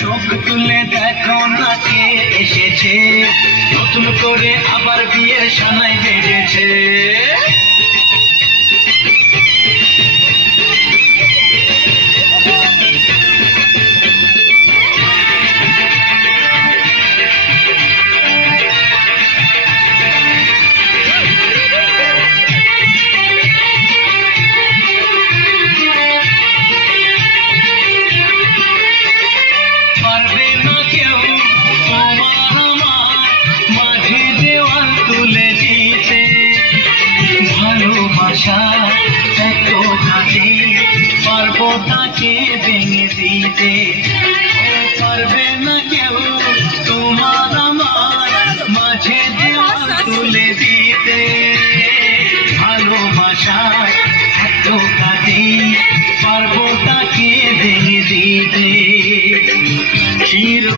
চোখ তুলে দেখো না কে এসেছে, নতুন করে আবার বিয়ের সানাই বেজেছে। পারবো তাকে ভেঙে দিতে, পারবে না কেউ তোমার আমার মাঝে দেওয়াল তুলে দিতে। ভালোবাসায় এত কাজে পারবো তাকে ভেঙে দিতে।